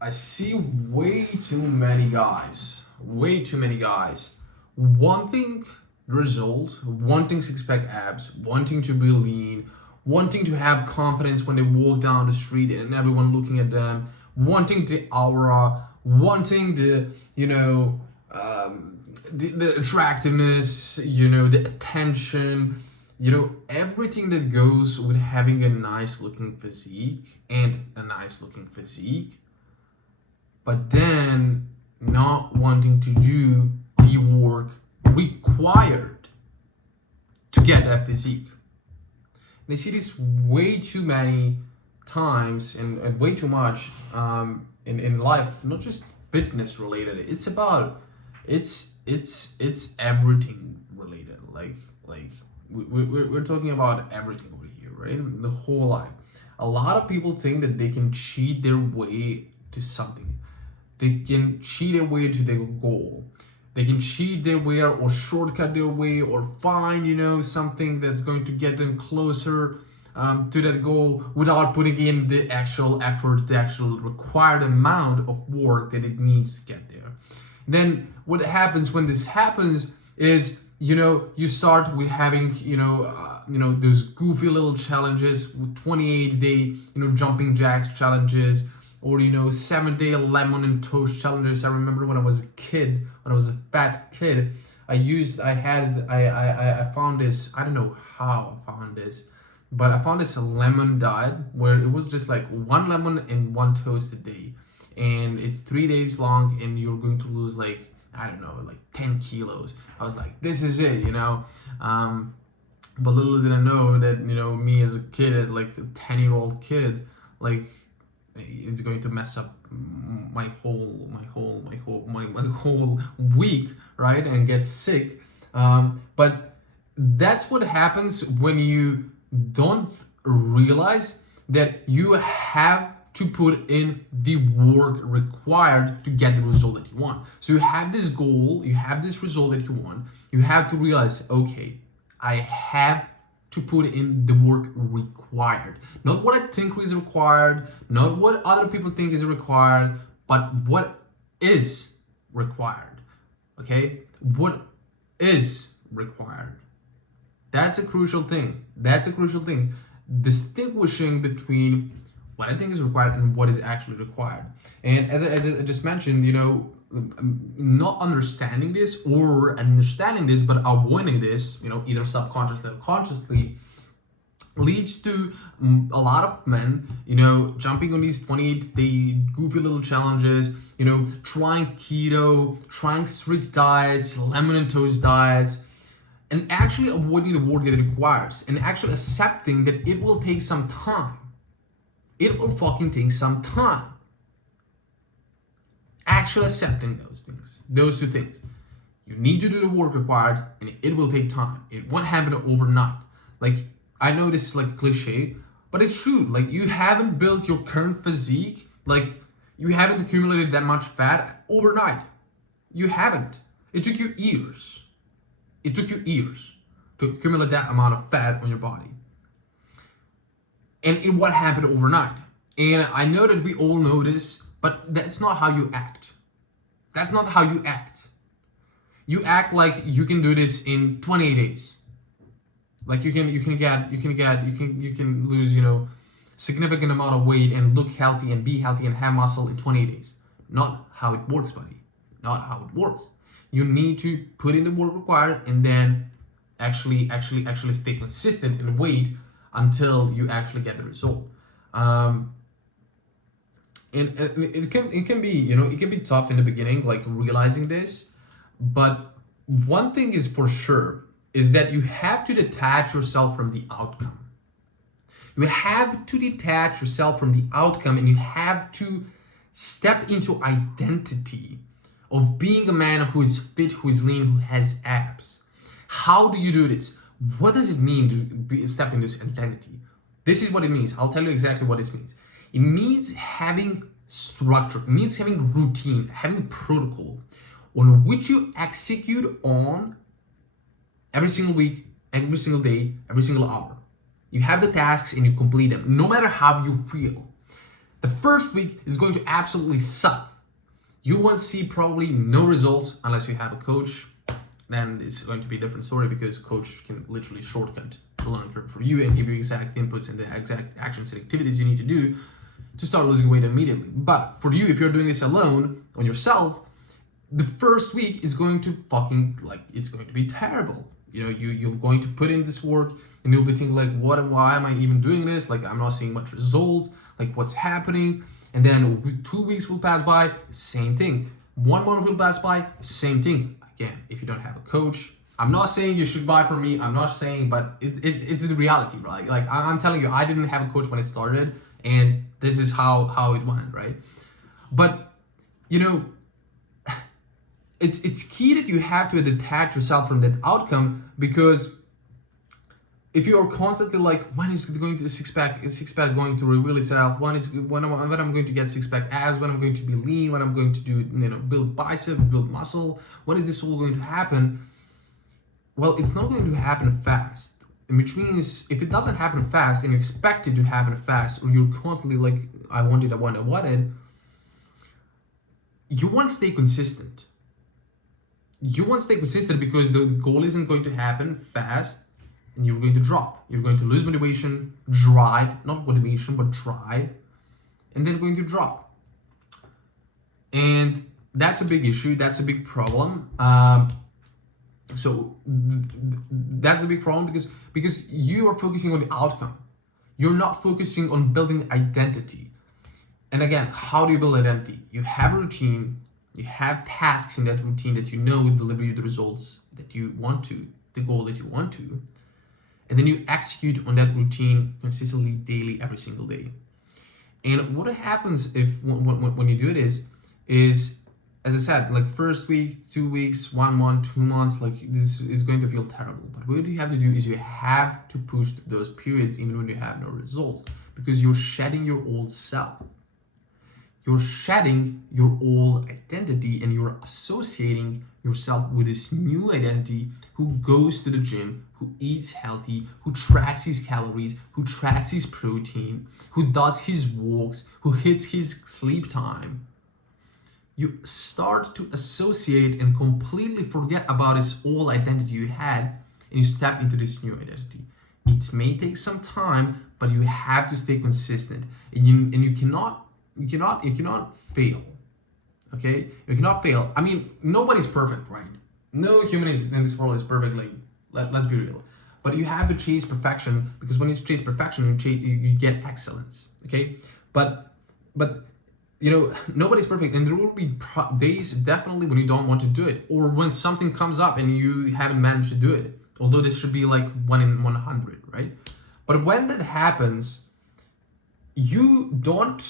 I see way too many guys wanting results, wanting six pack abs, wanting to be lean, wanting to have confidence when they walk down the street and everyone looking at them, wanting the aura, wanting the, the attractiveness, the attention, everything that goes with having a nice looking physique and a nice looking physique, but then not wanting to do the work required to get that physique. And I see this way too many times and way too much in life, not just fitness related. It's about it's everything related. Like we're talking about everything over here, right? The whole life. A lot of people think that they can cheat their way to something. They can cheat their way to their goal. They can cheat their way or shortcut their way or find, something that's going to get them closer to that goal without putting in the actual effort, the actual required amount of work that it needs to get there. Then what happens when this happens is, you start with having, those goofy little challenges, 28-day, jumping jacks challenges, or 7-day lemon and toast challenges. I remember when I was a kid, when I was a fat kid, I found this. I don't know how I found this, but I found this lemon diet where it was just like one lemon and one toast a day, and it's 3 days long, and you're going to lose like, I don't know, like 10 kilos. I was like, this is it. But little did I know that me as a kid, as like a 10-year-old kid, like it's going to mess up my whole week, right? And get sick. But that's what happens when you don't realize that you have to put in the work required to get the result that you want. So you have this goal, you have this result that you want. You have to realize, okay, I have to put in the work required. Not what I think is required, not what other people think is required, but what is required. Okay? What is required? That's a crucial thing. Distinguishing between what I think is required and what is actually required. And as I just mentioned, not understanding this or understanding this but avoiding this, either subconsciously or consciously, leads to a lot of men, jumping on these 28-day goofy little challenges, trying keto, trying strict diets, lemon and toast diets, and actually avoiding the work that it requires, and actually accepting that it will take some time. It will fucking take some time. Actually accepting those two things. You need to do the work required, and it will take time. It won't happen overnight. Like, I know this is like a cliche, but it's true. Like, you haven't built your current physique, like, you haven't accumulated that much fat overnight. You haven't. It took you years. To accumulate that amount of fat on your body. And what happened overnight. And I know that we all know this, but that's not how you act. That's not how you act. You act like you can do this in 28 days. Like you can lose, significant amount of weight and look healthy and be healthy and have muscle in 28 days. Not how it works, buddy. Not how it works. You need to put in the work required and then actually stay consistent and wait until you actually get the result. And it can be, it can be tough in the beginning, like realizing this. But one thing is for sure is that you have to detach yourself from the outcome. You have to detach yourself from the outcome, and you have to step into identity of being a man who is fit, who is lean, who has abs. How do you do this? What does it mean to step in this identity? This is what it means. I'll tell you exactly what this means. It means having structure. It means having routine, having protocol on which you execute on every single week, every single day, every single hour. You have the tasks and you complete them, no matter how you feel. The first week is going to absolutely suck. You won't see probably no results unless you have a coach. Then it's going to be a different story because coach can literally shortcut the learning curve for you and give you exact inputs and the exact actions and activities you need to do to start losing weight immediately. But for you, if you're doing this alone on yourself, the first week is going to it's going to be terrible. You're going to put in this work and you'll be thinking like, why am I even doing this? Like, I'm not seeing much results. Like, what's happening? And then 2 weeks will pass by, same thing. 1 month will pass by, same thing. Again, if you don't have a coach, I'm not saying you should buy from me. I'm not saying, but it's the reality, right? Like, I'm telling you, I didn't have a coach when I started, and this is how it went, right? But it's key that you have to detach yourself from that outcome, because if you are constantly like, when is going to six pack going to reveal itself? When I'm going to get six pack abs? When I'm going to be lean? When I'm going to do build bicep, build muscle? When is this all going to happen? Well, it's not going to happen fast. Which means if it doesn't happen fast and you expect it to happen fast, or you're constantly like, I want it, you won't stay consistent. You won't stay consistent because the goal isn't going to happen fast. And you're going to drop. You're going to lose motivation, drive, not motivation, but drive, and then going to drop. And that's a big issue. That's a big problem. So that's a big problem because you are focusing on the outcome. You're not focusing on building identity. And again, how do you build identity? You have a routine. You have tasks in that routine that will deliver you the results that you want to, the goal that you want to. And then you execute on that routine consistently, daily, every single day. And what happens if when you do this is, as I said, like first week, 2 weeks, 1 month, 2 months, like this is going to feel terrible. But what you have to do is you have to push those periods even when you have no results, because you're shedding your old self. You're shedding your old identity and you're associating yourself with this new identity who goes to the gym, who eats healthy, who tracks his calories, who tracks his protein, who does his walks, who hits his sleep time. You start to associate and completely forget about this old identity you had, and you step into this new identity. It may take some time, but you have to stay consistent, and you cannot fail. Okay, you cannot fail. I mean, nobody's perfect, right? No human in this world is perfect. Like, let's be real. But you have to chase perfection, because when you chase perfection, you get excellence. Okay, but nobody's perfect, and there will be days definitely when you don't want to do it, or when something comes up and you haven't managed to do it. Although this should be like 1 in 100, right? But when that happens, you don't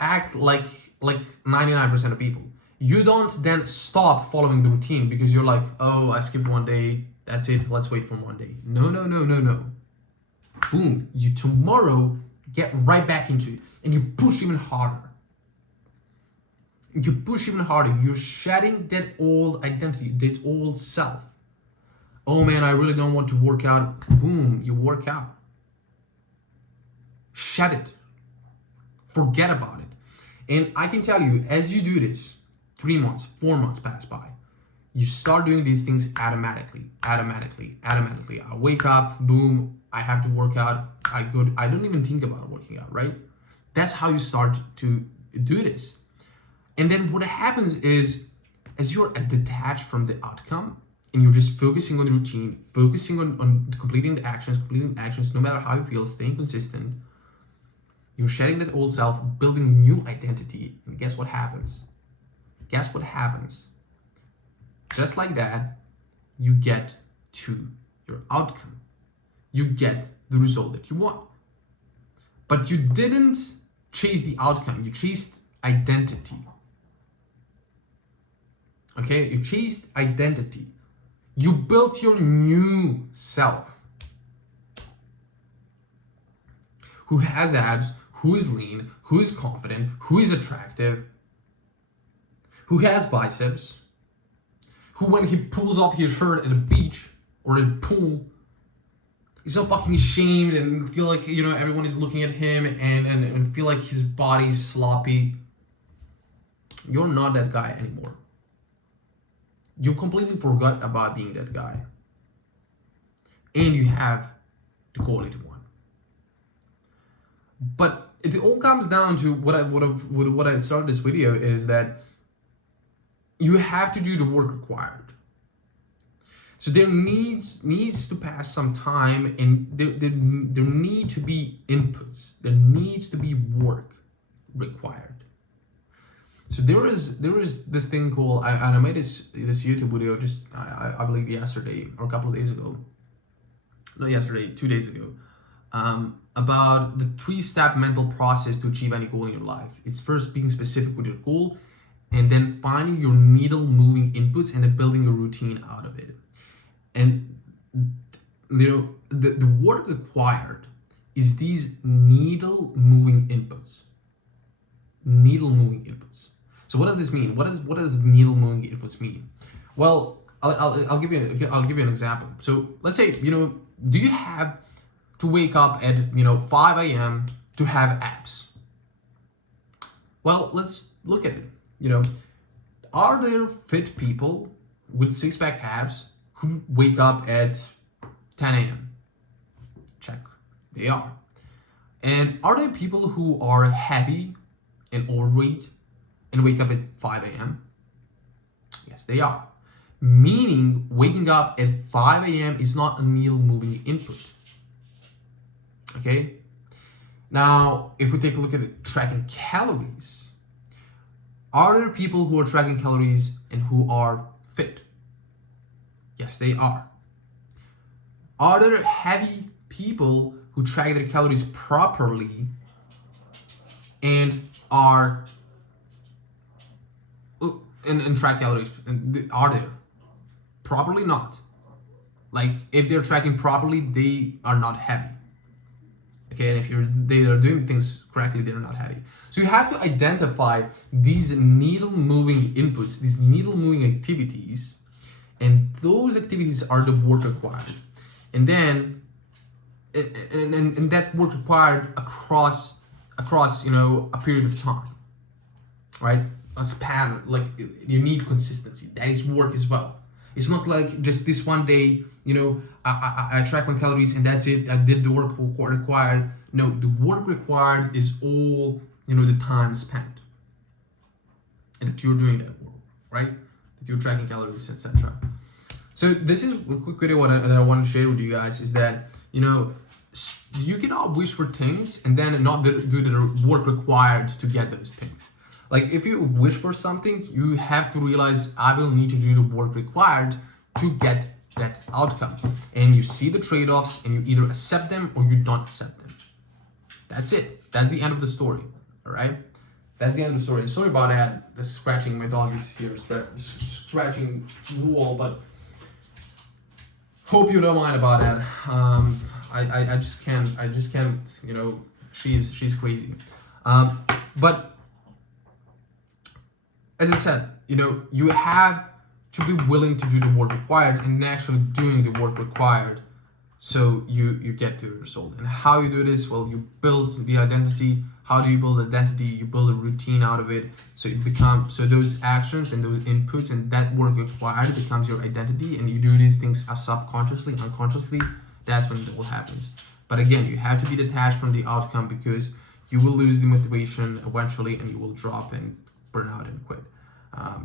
act like 99% of people. You don't then stop following the routine because you're like, oh, I skipped 1 day, that's it, let's wait for 1 day. No. Boom, you tomorrow get right back into it and you push even harder. You're shedding that old identity, that old self. Oh man, I really don't want to work out. Boom, you work out. Shed it. Forget about it. And I can tell you, as you do this, 3 months, 4 months pass by, you start doing these things automatically. I wake up, boom, I have to work out. I don't even think about working out, right? That's how you start to do this. And then what happens is, as you're detached from the outcome and you're just focusing on the routine, focusing on completing the actions, no matter how you feel, staying consistent, you're shedding that old self, building a new identity, and guess what happens? Just like that, you get to your outcome. You get the result that you want. But you didn't chase the outcome, you chased identity. Okay, you chased identity. You built your new self. Who has abs, who is lean, who is confident, who is attractive, who has biceps, who when he pulls off his shirt at a beach or in a pool, he's so fucking ashamed and feel like, you know, everyone is looking at him and feel like his body's sloppy. You're not that guy anymore. You completely forgot about being that guy. And you have the quality one. But it all comes down to what I started this video is that you have to do the work required. So there needs to pass some time, and there need to be inputs. There needs to be work required. So there is this thing called, and I made this YouTube video just I believe yesterday or a couple of days ago. Not yesterday, 2 days ago. About the 3-step mental process to achieve any goal in your life. It's first being specific with your goal, and then finding your needle moving inputs and then building a routine out of it. And you know, the work required is these needle moving inputs. Needle moving inputs. So what does this mean? What does needle moving inputs mean? Well, I'll give you an example. So let's say, you know, do you have to wake up at 5 a.m. to have abs? Well, let's look at it. You know, are there fit people with 6-pack abs who wake up at 10 a.m.? Check. They are. And are there people who are heavy and overweight and wake up at 5 a.m.? Yes, they are. Meaning, waking up at 5 a.m. is not a needle moving input. Okay? Now, if we take a look at it, tracking calories, are there people who are tracking calories and who are fit? Yes, they are. Are there heavy people who track their calories properly and are and track calories? Are there? Probably not. Like, if they're tracking properly, they are not heavy. Okay, and if they are doing things correctly, they're not heavy. So you have to identify these needle moving inputs, these needle moving activities, and those activities are the work required. And then and that work required across a period of time, right? As a pattern, like, you need consistency. That is work as well. It's not like just this one day, I track my calories and that's it. I did the work required. No, the work required is all, the time spent. And that you're doing that work, right? That you're tracking calories, etc. So this is a quick video that I want to share with you guys, is that, you cannot wish for things and then not do the work required to get those things. Like, if you wish for something, you have to realize, I will need to do the work required to get that outcome. And you see the trade-offs and you either accept them or you don't accept them. That's it. That's the end of the story. All right? That's the end of the story. Sorry about that. The scratching. My dog is here scratching the wall, but hope you don't mind about that. I just can't, she's crazy. But as I said, you have to be willing to do the work required and actually doing the work required so you get to the result. And how you do this? Well, you build the identity. How do you build identity? You build a routine out of it. So those actions and those inputs and that work required becomes your identity, and you do these things subconsciously, unconsciously. That's when it all happens. But again, you have to be detached from the outcome, because you will lose the motivation eventually and you will drop and burn out and quit.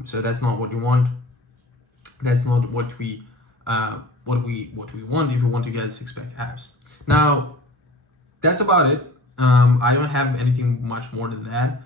So that's not what you want. That's not what we want if you want to get 6-pack abs. Now, that's about it. I don't have anything much more than that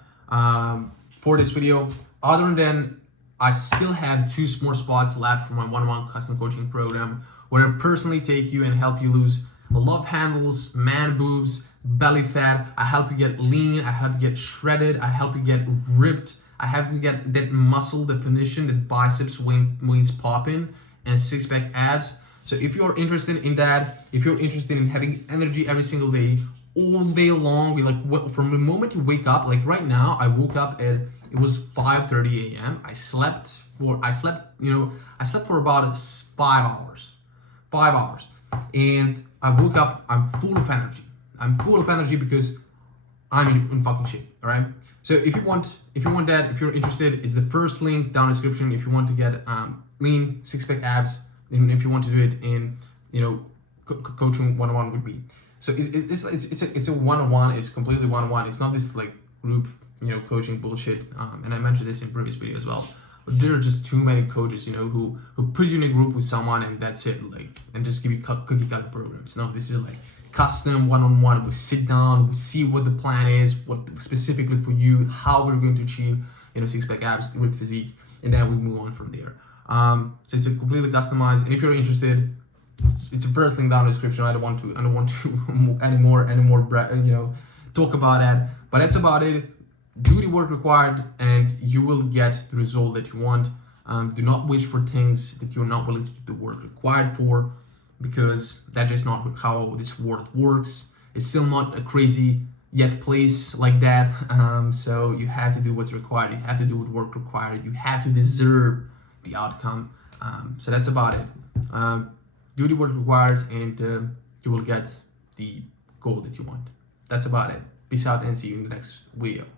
for this video, other than I still have 2 more spots left for my one-on-one custom coaching program, where I personally take you and help you lose love handles, man boobs, belly fat. I help you get lean. I help you get shredded. I help you get ripped. I help you get that muscle definition, that biceps wings popping, and 6-pack abs. So if you're interested in that, if you're interested in having energy every single day, all day long, from the moment you wake up, like right now, I woke up at, it was 5:30 a.m. I slept for about 5 hours. And I woke up, I'm full of energy. I'm full of energy because I'm in fucking shape. All right. So if you want that, if you're interested, it's the first link down in the description. If you want to get lean six-pack abs, and if you want to do it in, coaching one-on-one with me. So it's a one-on-one. It's completely one-on-one. It's not this like group, coaching bullshit. And I mentioned this in previous video as well. But there are just too many coaches, who put you in a group with someone and that's it, like, and just give you cookie cutter programs. No, this is like custom one-on-one. We sit down, we see what the plan is, what specifically for you, how we're going to achieve, six-pack abs, ripped physique, and then we move on from there. So it's a completely customized. And if you're interested, it's the first link down in the description. I don't want to anymore, talk about that. But that's about it. Do the work required, and you will get the result that you want. Do not wish for things that you're not willing to do the work required for, because that is not how this world works. It's still not a crazy yet place like that. So you have to do what's required. You have to do what work required. You have to deserve the outcome. So that's about it. Do the work required, and you will get the goal that you want. That's about it. Peace out, and see you in the next video.